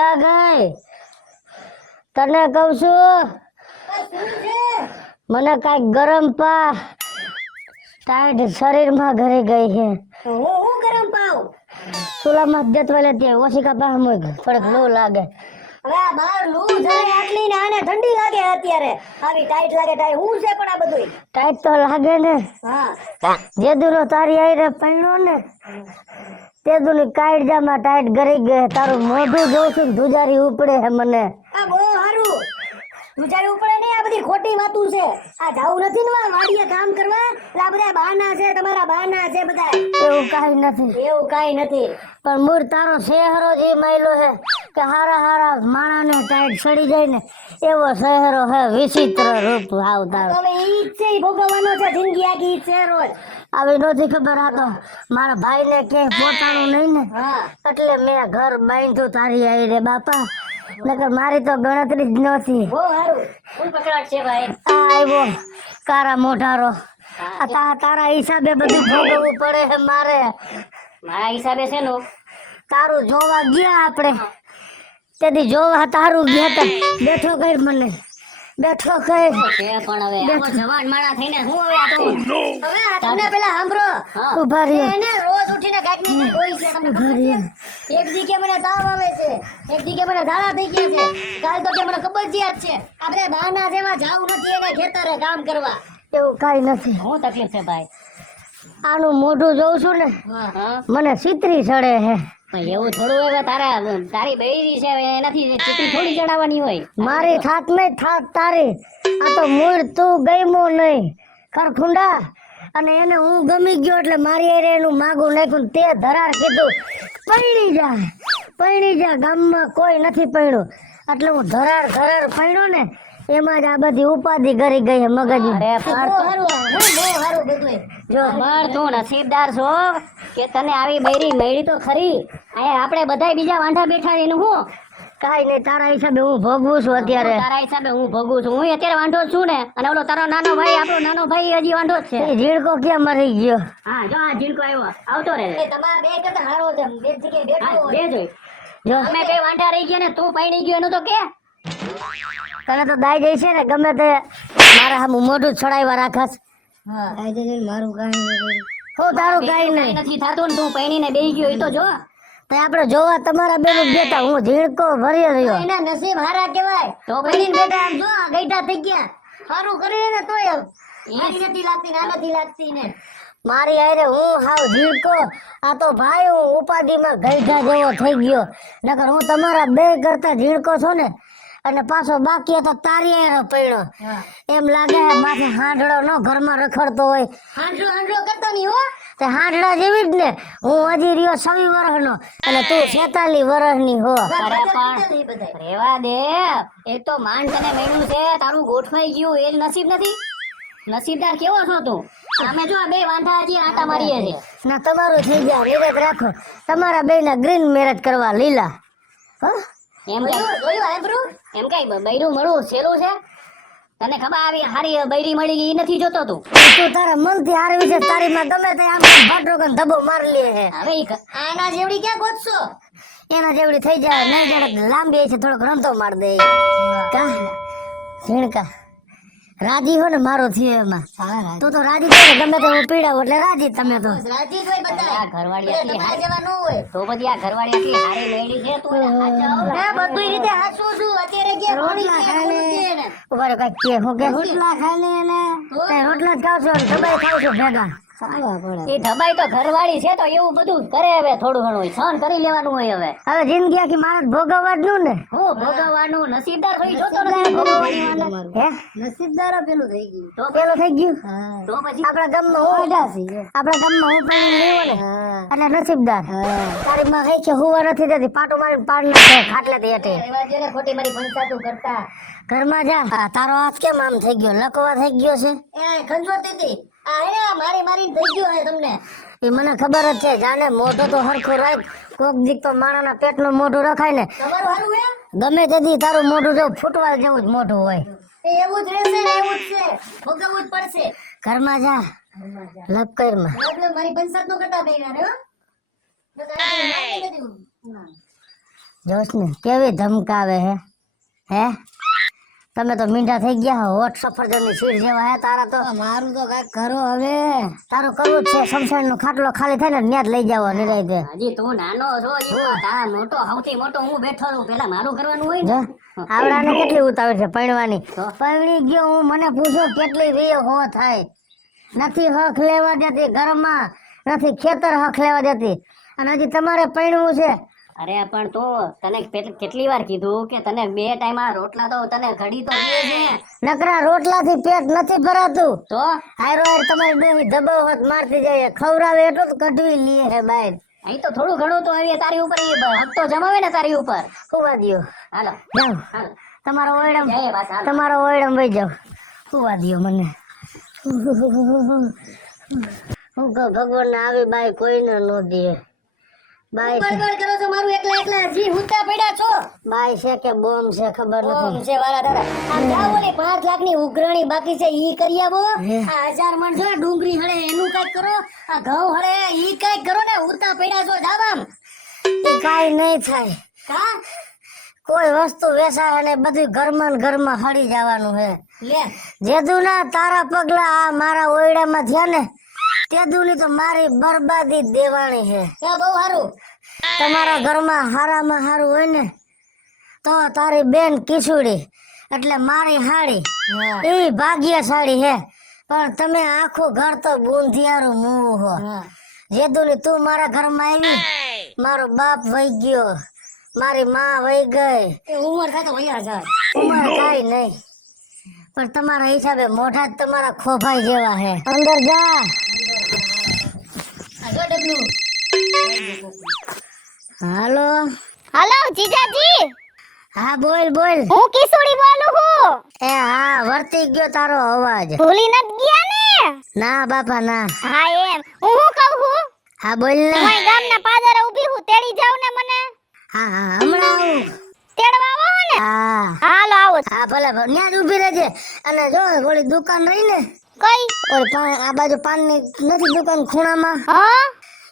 ક્યાં ગઈ? તને કહું છું મને કાંઈક ગરમ પા ટાઈટ શરીરમાં ઘરે ગઈ છે. હું ગરમ પાવ સુલામાં દેતવા લેતી ઓશિકા પાસે મોય થોડક લૂ લાગે. હવે આ બહાર લૂ જાય આટલી ને આને ઠંડી લાગે અત્યારે આવી ટાઈટ લાગે ટાઈટ હું છે પણ આ બધું ટાઈટ તો લાગે ને. હા જે દુનો તારી આઈને પૈણો ને તે દુની કાઈટ જામાં ટાઈટ ગરી ગઈ. તારું મોઢું જોઉં છું ધુજારી ઉપડે હે મને. આ બહુ સારું વિચારવું પડે નહીં આ બધી ખોટી વાતું છે. આ જાવું નથી ને વાડીએ કામ કરવા એટલે આ બધા બહાના છે તમારા બહાના છે બધા. એવું કાંઈ નથી. એવું કાંઈ નથી પણ મૂળ તારો શહેરો જે માયલો હે કે હારા હારા માણાને ટાઈટ સડી જાય ને એવો શહેરો હે. વિચિત્ર રૂપ હાવ તારો. હવે ઈ જ છે ઈ ભોગવવાનો છે જિંદગી આખી ઈ છે રોજ. આવી નથી ખબર. આ તો મારા ભાઈને ક્યાંય પોતાનું નહીં ને હા એટલે મેં ઘર બાંધ્યું તારી આઈ રે બાપા. નકર મારી તો ગણતરી જ નહોતી. બહુ સારું ફૂલ પકડાટ છે ભાઈ. આ આવ્યો કારા મોઢારો. આ તારા હિસાબે બધું ભોગવવું પડે છે મારે. મારા હિસાબે છે નો તારું જોવા ગયા આપણે તેથી જોવા તારું ગયા તા. બેઠો કઈ મને બેઠો કઈ છે પણ હવે આવો જવાન માણા થઈને હું હવે આ તો હવે આ તમને પેલા સાંભળો ઉભા રહ્યો. એને રોજ ઉઠીને કાઈક ને કાઈક હોય છે તમને ખબર છે? એક દી કે મને તાવ આવે છે એક દી કે મને ઝાડા થઈ ગયા છે કાલ તો કે મને કબજિયાત છે. આપણે બહાના જેવા જાવ નથી એને ખેતરે કામ કરવા. એવું કઈ નથી. શું તકલીફ છે ભાઈ? આનું મોઢું જોઉં છું ને મને ચિત્રી ચડે હે. એવું થોડું હોય તારી બૈરી છે એનાથી ચીતરી થોડી ચડાવવાની હોય. મારી થાત નહીં થાત તારી. આ તો મૂળ તું ગયમો નહીં ખરખુંડા અને એને હું ગમી ગયો એટલે મારી હારે એનું માગું નાખ્યું ને તે ધરાર કીધું પૈણી જા ગામમાં કોઈ નથી પૈણું એટલે હું ધરાર પૈણો ને એમાં જ આ બધી ઉપાધિ કરી ગઈ મગજમાં. જો પણ તું નસીબદાર છો કે તને આવી બૈરી મળી તો ખરી. અહીંયા આપણે બધાય બીજા વાંઢા બેઠા એનું હું કાંઈ નહીં. તારા હિસાબે હું ભોગવું છું અત્યારે. તારા હિસાબે હું ભોગું છું. હું અત્યારે વાંઢો જ છું ને અને ઓલો તારો નાનો ભાઈ આપણો નાનો ભાઈ હજી વાંઢો જ છે. એ ઝીણકો ક્યાં મરી ગયો? હા જો આ ઝીણકો આવ્યો આવતો રહે. તમારા બે કરતા હારો છે બે જગ્યાએ બેઠો બે જોઈ જો અમે બે વાંઢા રહી ગયા ને તું પૈણી ગયો એનું તો કે તને તો દાઈ જાય છે ને ગમે તે મારા સામું મોઢું છડાવ્યા રાખસ. મારું કાંઈ નથી. હું તારું કાંઈ નહીં. નથી થતું ને તું પૈણીને બેહી ગયો એ તો જો. તો આપણે જોવા તમારા બેનું બેઠા હું ઝીણકો ભરી રહ્યો. એના નસીબ હારા કહેવાય. તો પૈણીને બેઠા આમ જો આ ગઈઢા થઈ ગયા. સારું કરીને ને તોય હારી નથી લાગતી ના નથી લાગતી ને. મારી હારે હું હાવ ઝીણકો. આ તો ભાઈ હું ઉપાધિમાં ગઈઢા જેવો થઈ ગયો. નકર હું તમારા બે કરતા ઝીણકો છો ને અને પાછો બાકી હતો તારી હારે પૈણો. એમ લાગે માથે હાંડળો નો ઘરમાં રખડતો હોય. હાંડળો કરતો નહીં હો. તે હાંડળા જેવી જ ને. હું હજી રહ્યો 26 વર્ષનો અને તું 46 વર્ષની હો. રેવા દે એ તો માંડ તને મહિનું છે તારું ગોઠવાઈ ગયું એ નસીબ નથી. નસીબદાર કેવો છો તું? અમે જો આ બે વાંઢા હજી આટા મારીએ છે. ના તમારું થઈ જાય નિરત રાખો. તમારા બેના ગ્રીન મેરેજ કરવા લીલા. હા એમ એમ કઈ બૈરું મળવું સહેલું છે? તને ખબર આવી હારી બૈરી મળી ગઈ નથી જોતો તું તારા મનથી હાર વિશે તારી માં ગમે તે આમ ભાટરો કન ધબો મારી લે હે. હવે આના જેવડી ક્યાં ગોતશો? એના જેવડી થઈ જાય નહીં જડક લાંબી છે થોડોક રમતો માર દે કા ઝીણકા. રાજી હો ને મારો થયો એમાં. તું તો રાજી થાય ગમે તે હું પીડાવું એટલે રાજી. તમે તો રાજી હોય બધા ઘરવાળી આટલી હારી જવા ન હોય તો પછી આ ઘરવાળી આટલી હારી મેળી છે તું એને હાચા બધું રીતે હાચું છું અત્યારે કે રોટલા ખાઈ લે ઉભા કઈ કે હું કે રોટલા ખાઈ લે ને તે રોટલા જ ખાવ છો ને દબાઈ ખાવ છો ભેગા. એ ઢબાઈ તો ઘરવાળી છે તો એવું બધું કરે હવે થોડું ઘણું સહન કરી લેવાનું હોય. હવે જિંદગી આખી મારે ભોગવવા જ નું ને. હું ભોગવવાનું નસીબદાર થઈ જોતો નથી ભોગવવાની હે નસીબદાર પેલું થઈ ગયું તો પેલો થઈ ગયું. તો પછી આપણા ગામમાં હું આપણા ગામમાં હું પણ લેવો ને એટલે નસીબદાર. તારી માં કઈ છે હુવા નથી દેતી પાટો મારી પાડ નાખે ખાટલેથી હેઠે. ખોટી મારી પંચાયતું કરતા ઘરમાં જા. તારો હાથ કેમ આમ થઈ ગયો લકવા થઈ ગયો છે? એ ખંજોતી હતી આ મારી મારી થઈ ગયો હે તમને. એ મને ખબર જ છે. જાને મોઢો તો હરખું રાખ. કોક દીક તો માણાના પેટનું મોઢું રખાય ને તમારું હારું હે ગમે તેથી તારું મોઢું જો ફૂટવા જેવું જ મોઢું હોય. એવું જ રહેશે ને એવું જ છે ભોગવવું જ પડશે. ઘરમાં જા લપ કરમાં. મારી પંચાયત નો કરતા બે યાર હો જોશ ને કેવી ધમકાવે હે તમે તો મીંઢા થઈ ગયા હો હોટ સફરજનની સીડ જેવા હે તારા તો મારું તો કાંઈક કરો હવે તારું કરવું જ છે શમશાનનો ખાટલો ખાલી થાય ને ત્યાં જ લઈ જાવ નિરાયતે હજી તું નાનો છો તારા મોટો સૌથી મોટો હું બેઠો છું પેલા મારું કરવાનું હોય ને આવડાને કેટલી ઉતાવળ છે પરણવાની પરણી ગયો હું મને પૂછો કેટલી વીએ હો થાય નથી હક લેવા દેતી ઘરમાં નથી ખેતર હક લેવા દેતી અને હજી તમારે પરણવું છે અરે પણ તું તને કેટલી વાર કીધું કે તને 2 ટાઈમ આ રોટલા તો તને ઘડી તો દે છે નકરા રોટલાથી પેટ નથી ભરાતું તો હારો હાર તમારી ડોહી દબાવત મારતી જાય ખવરાવે એટલું જ કઢવી લીએ હે બહાર અહીં તો થોડું ઘણું તો આવી તારી ઉપર હક તો જમાવે ને તારી ઉપર હુવા દ્યો હાલો જાઓ હાલો તમારો ઓયડમ જય બસ હાલો તમારો ઓયડમ વહી જાઓ હુવા દ્યો મને હું કહું ભગવાન આવી બાઈ કોઈને ન દે બાઈ બરબર કરો છો મારું એકલા એકલા જી હુંતા પડ્યા છો બાઈ છે કે બોમ છે ખબર નથી છે વાલા દાદા આમ જાવ ઓલી 5 લાખની ઉઘરાણી બાકી છે ઈ કરી આવો હે. આ 1000 મણ છે ડુંગળી હળે એનું કાઈ કરો આ ઘઉં હળે ઈ કાઈ કરો ને હુંતા પડ્યા છો જાવ આમ એ કાઈ નહીં થાય કા કોઈ વસ્તુ વેચાય ને બધું ઘરમાં ને ઘરમાં હળી જવાનું હે લે જેદુના તારા પગલા આ મારા ઓયડામાં થયા ને તેદુની તો મારી બરબાદી જ દેવાની છે એ બહુ સારું તમારા ઘરમાં હારામાં હારું હોય ને તો તારી બેન કિશોરી એટલે મારી હાડી એ ભાગ્યશાળી હે પણ તમે આખું ઘર તો બુંધિયારું મું હો જેદુની તું મારા ઘરમાં આવી મારો બાપ વહી ગયો મારી માં વહી ગઈ એ ઉંમર થાય તો વયા જાય ઉંમર કાઈ નહીં પણ તમારા હિસાબે મોઢા જ તમારા ખોભાઈ જેવા હે અંદર જા આ જો ડબલું હાલો हेलो जीजाजी હા બોલ બોલ હું કિશોરી બોલું હું એ હા વર્તી ગયો તારો અવાજ ભૂલી નત ગયા ને ના બાપા ના હા એમ હું કહું હું હા બોલ ને હું ગામના પાદરે ઊભી હું તેડી જાવ ને મને હા હા હમણાં આવું તેડવા આવો ને હા હાલો આવો હા ભલે ભલે ત્યાં જ ઊભી રહેજે અને જો ઓલી દુકાન રહી ને કઈ ઓલી આ બાજુ પાનની નથી દુકાન ખૂણામાં હા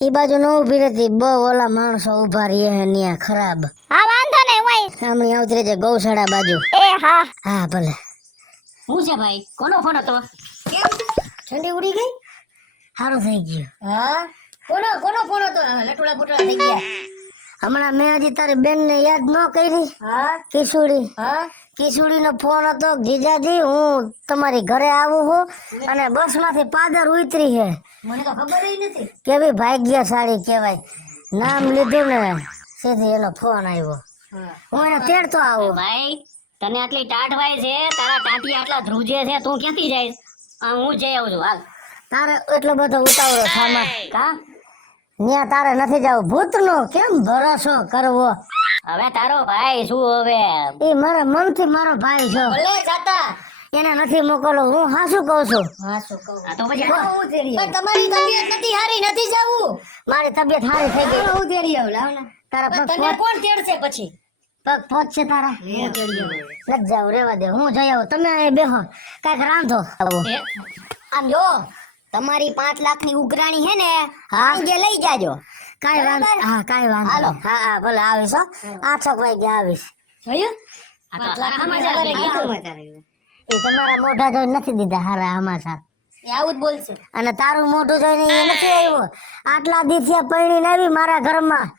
એ બાજુ ન ઊભી રહેતી બહુ ઓલા માણસો ઊભા રહીએ હે ન્યા ખરાબ હા વાંધો નહીં વઈ સામે આવતી રહેજે ગૌશાળા બાજુ એ હા હા ભલે હું છે ભાઈ કોનો ફોન હતો કેમ ઠંડી ઉડી ગઈ સારું થઈ ગયું હા કોનો ફોન હતો લટુડા પુટડા થઈ ગયા હમણાં મેં હજી તારી બેન ને યાદ ન કરી હા કિશોરી હા કિશોરી નો ફોન હતો જીજાજી હું તમારી ઘરે આવું છું અને બસ માંથી પાદર ઉતરી છે મને તો ખબર ય નથી કેવી ભાગ્યશાળી કહેવાય નામ લીધું ને સીધી એનો ફોન આવ્યો હું એને તેડતો આવું ભાઈ તને આટલી ટાઢ વાય છે તારા ટાંટિયા આટલા ધ્રુજે છે તું ક્યાંથી જાય હું જઈ આવું છું હાલ તારે એટલો બધો ઉતાવળો થામાં કા ન્યા તારે નથી જવું ભૂતનો કેમ ભરોસો કરવો હવે તારો ભાઈ શું હવે એ મારા મનથી મારો ભાઈ છો ભલે જાતા એને નથી મોકલો હું હાસું કહું છું હા શું કહું આ તો પછી હું તેડી પણ તમારી તબિયત નથી હારી નથી જાવું મારી તબિયત સારી થઈ ગઈ હું તેડી આવું લાવ ને તારા પગ તને કોણ તેડશે પછી પગ પહોંચશે તારા હું તેડી આવું નથી જાવ રેવા દે હું જઈ આવું તમે અહીં બેહો કઈક રાંધો આમ જો તમારી 5 લાખની ઉઘરાણી હે ને હા. જે લઈ જાજો કાઈ વાંધો હા કાઈ વાંધો હાલો. નહીં. હા હા ભલે આવીશ હો 8 વાગે આવીશ જોયું આ તો તારા સમાચાર કરે સમાચાર એ તમારા મોઢા જોઈ નથી દીધા હારા અમાસા એ આવું જ બોલશે અને તારું મોઢું જોઈને એ નથી આવ્યો આટલા દી થયા પૈણીને આવી મારા ઘરમાં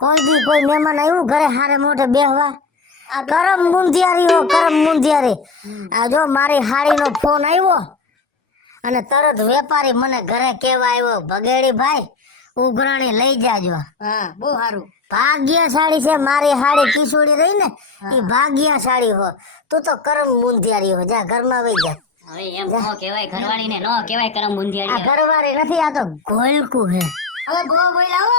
કોઈ દી કોઈ મહેમાન આવ્યું ઘરે હારે મોઢે બેહવા આ કરમ મુંધિયારી હો કરમ મુંધિયારી આ જો મારી હાડીનો ફોન આવ્યો અને તરત વેપારી મને ઘરે કેવા આવ્યો ભગેડી ભાઈ ઉઘરાણી લઈ જાજો હા બહુ સારું ભાગ્યશાળી છે મારી હાડી કિશોરી રહી ને એ ભાગ્યશાળી હો તું તો કરમ મુંધિયારી હો જા ઘરમાં વઈ જા હવે એમ નો કહેવાય ઘરવાળીને નો કહેવાય કરમ આ મુંધિયાળી ઘરવાળી નથી આ તો ગોલકું હે હવે ગો બોલાવો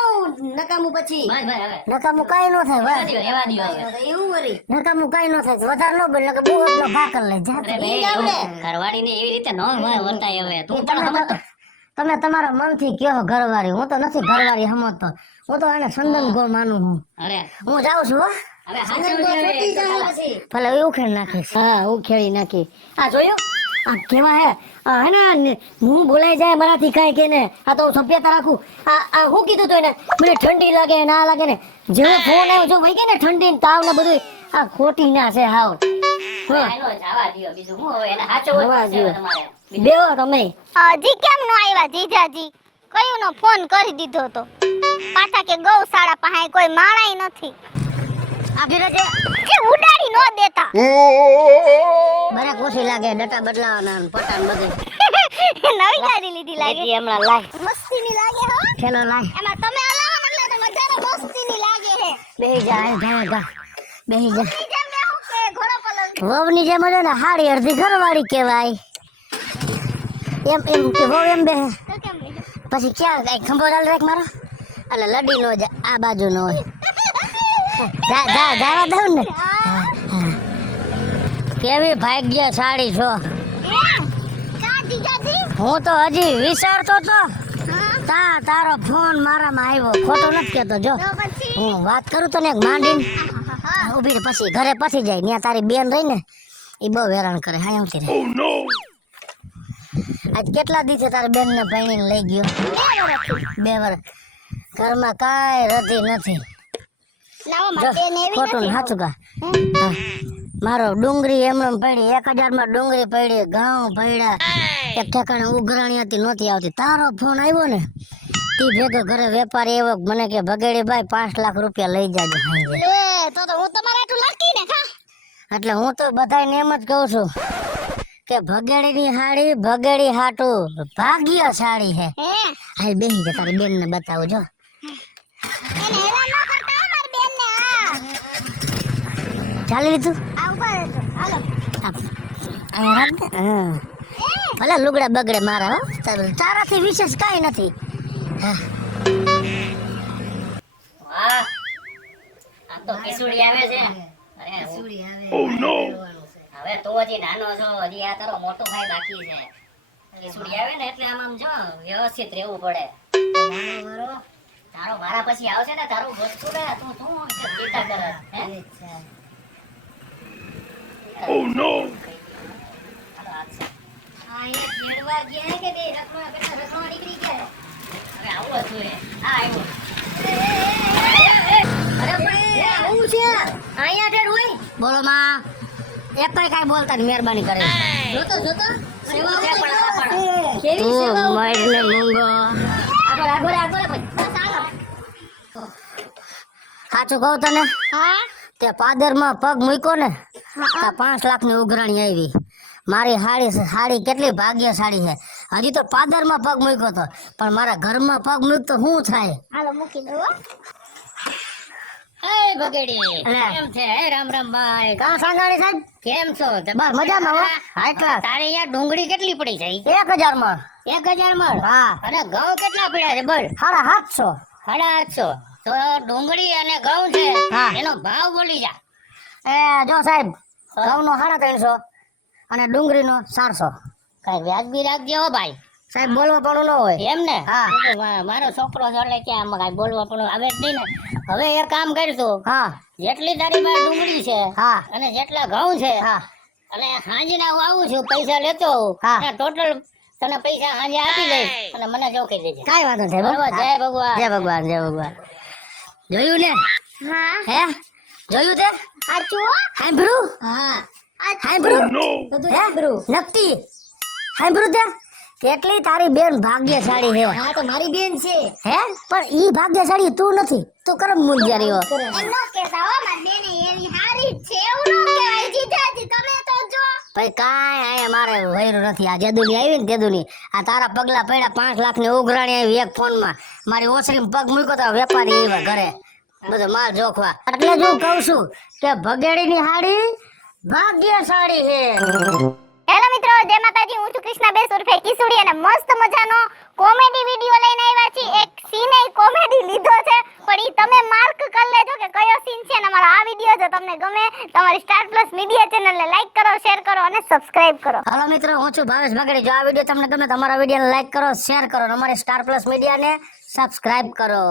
નકામું પછી બસ બસ હવે નકામું કઈ ન થાય રેવા ભાઈ દ્યો રેવા દ્યો હવે એવું વરી નકામું કઈ ન થાય વધારે ન બોલ બહુ એટલો ભાકર લઈ જા અરે ભાઈ ઘરવાળીને એવી રીતે નો વર્તાય હવે તું પણ સમજતો તમે તમારા મનથી કહો ઘરવાળી હું તો નથી ઘરવાળી સમજતો હું તો એને સંદન ગો માનું હું અરે હું જાઉં છું હો હવે હાચવજે હવે. ભલે ઉખેડી નાખીશ હા ઉખેડી નાખી આ જોયું આ કેવા હે હે ને હું બોલાઈ જાય મારાથી કાંઈ કે ને આ તો હું સભ્યતા રાખું આ હું કીધું તો એને મને ઠંડી લાગે ના લાગે ને જેવો ફોન આવ્યો જો વહી ગયા ને ઠંડી ને તાવ ને બધું આ ખોટી ના છે હાવ આનો જવા દ્યો, બીજું હું હવે એને સાચો જવા વસ્તુ છે દ્યો. તમારે. બેવો તમે હજી કેમ નો આવ્યા જીજાજી? કયું નો ફોન કરી દીધો તો પાછા કે ગૌશાળા પાસે કોઈ માણાઈ નથી. આગળ જે જે ઉડાડી નો દેતા. બરે ખુશી લાગે ડટા બદલાવાના ને પટાન બધું નવી ગાડી લીધી લાગે. લેતી હમણાં લાય મસ્તીની લાગે હો. ખેલો લાય એમાં તમે હલાવો ને એટલે તો વધારે મસ્તીની લાગે હે. બેહી જા જા જા બેહી જા ઈ જેમ બેહું કે ઘોડો પલંગ. વહુની જેમ જ ને હાડી અડધી ઘરવાળી કહેવાય એમ એમ કે વહુ એમ બે તો કેમ બેહું? પછી ક્યાં કઈ ખંભો ડાલ રાખ મારો એટલે લડી નો જાય આ બાજુ નો હોય જા જા જાવા દઉં ને કેવી ભાગ્યશાળી છો કા જીજાજી? હું તો હજી વિચારતો તો હા તારો ફોન મારામાં આવ્યો ખોટો નથી કેતો જો તો પછી હું વાત કરું તને એક માંડીને ઊભી રહે પછી ઘરે પછી જાય ત્યાં તારી બેન રહી ને એ બહુ હેરાન કરે હા એમ રહે આજ કેટલા દિવસે તારી બેન ને પૈણીને લઈ ગયો 2 વર્ષ ઘરમાં કાંઈ રતી નથી લાવો જો, મારે બેન એવી ખોટું ને નથી. સાચું કા હા. મારો ડુંગળી એમને પડી 1000 માં ડુંગળી પડી ઘઉં પડ્યા એક ઠેકાણે ઉઘરાણી હતી નહોતી આવતી તારો ફોન આવ્યો ને તી ભેગો ઘરે વેપારી એવો મને કે ભગેડી ભાઈ 5 લાખ રૂપિયા લઈ જાજો સાંજે. લે તો હું તમારે એટલું લાગતી ને ખા. એટલે હું તો બધાને એમ જ કહું છું કે ભગેડીની હાડી ભગેડી હાટું ભાગ્યશાળી હે હે હાલ બેહી જા તારી બેન ને બતાવું જો એને હેરાન ન કરતા હો મારી બેન ને. ચાલી લીધું આ ઉભા રહેજો હાલો. અહીંયા રાખ ને. હા ભલે લુગડા બગડે મારા હો તારાથી વિશેષ કાંઈ નથી હા વાહ, આમ તો કિસુડી આવે છે. અરે હવે તું હજી નાનો છો, હજી આ તારો મોટો ભાઈ બાકી છે. કિસુડી આવે ને એટલે આમ જો વ્યવસ્થિત રહેવું પડે. તારો મારા પછી આવશે ને તારું વસ્તુ ને તું ચિંતા કરે હે? આ એ ખેડવા ગયા કે બે રખડવા નીકળી ગયા. હવે આવું હતું એ. આ આવ્યું. અરે ભાઈ આવું છે અહીંયા ઠેર હોય. બોલો માં એક કાંઈ બોલતા નહીં મહેરબાની કરે જોતો જોતો સેવા તું કેવી સેવા મરને મૂંગો આગળ આગળ આગળ બસ હાલો. સાચું કહું તને હા તે પાદરમાં પગ મૂક્યો ને તો 5 લાખની ઉઘરાણી આવી મારી હાડી કેટલી ભાગ્યશાળી છે હજી તો પાદરમાં પગ મૂક્યો તો પણ મારા ઘરમાં પગ મૂક તો શું થાય હાલો મૂકી દો હો. એ બગડી અલે. કેમ છે? હે રામ રામ ભાઈ. કાં સાંગાણી સાહેબ કેમ છો? બસ મજામાં હો હાઈ ક્લાસ તારે અહીંયા ડુંગળી કેટલી પડી છે? 1000 માં 1000 મણ. હા અને ઘઉં કેટલા પડ્યા છે બોલ? 750 850. તો ડુંગળી અને ઘઉં છે હા. એનો ભાવ બોલી જા. એ જો સાહેબ ઘઉંનો 350 અને ડુંગળીનો 400 કઈ વ્યાજબી રાખજે હો ભાઈ. સાહેબ બોલવા પણ ન હોય એમ ને? હા. મારો છોકરો છે એટલે કે આમાં કઈ બોલવા પણ આવે જ નહીં ને. હવે એક કામ કરશું, હા જેટલી તારી પાસે ડુંગળી છે હા અને જેટલા ઘઉં છે હા અને સાંજના હું આવું છું પૈસા લેતો આવું. હા. અને ટોટલ તને પૈસા સાંજે આપી દઈશ અને મને ચોખી દેજે. કાંઈ વાંધો નહીં બરોબર? સાહેબ જય ભગવાન. જય ભગવાન જય ભગવાન જોયું ને હા હે જોયું તે સાચું હો? સાંભળ્યું હા સાંભળ્યું હે નક્કી સાંભળ્યું તે કેટલી તારી બેન ભાગ્યશાળી છે હા તો મારી બેન છે. હે પણ ઈ ભાગ્યશાળી તું નથી તું કરમ મુંજારી હો એમ ન કહેતા હો મારી બેન એવી હારી જ છે એવું ન કહેવાય જીજાજી તમે તો જો. ભાઈ કાંઈ અહીંયા મારે વૈરું નથી આ જેદુની આવી ને તેદુની આ તારા પગલા પડ્યા 5 લાખની ઉઘરાણી આવી એક ફોનમાં મારી ઓસરીમાં પગ મૂક્યો તો વેપારી આવ્યા ઘરે બધો માલ જોખવા એટલે જ હું કહું છું કે ભગેડીની હાડી ભાગ્યશાળી છે હેલો મિત્રો જય માતાજી હું છું કૃષ્ણાબેન ઉર્ફે કિસુડી અને મસ્ત મજાનો કોમેડી વિડિયો લઈને આવ્યા છીએ. એક સીન એ કોમેડી લીધો છે પણ ઈ તમે માર્ક કરી લેજો કે કયો સીન છે અને અમારો આ વિડિયો જો તમને ગમે તમારી સ્ટાર પ્લસ મીડિયા ચેનલને લાઈક કરો શેર કરો અને સબસ્ક્રાઇબ કરો. હાલો મિત્રો હું છું ભાવેશ ભગડી જો આ વિડીયો તમને ગમે તો અમારા વિડીયોને લાઈક કરો શેર કરો અને અમારી સ્ટાર પ્લસ મીડિયાને સબસ્ક્રાઇબ કરો.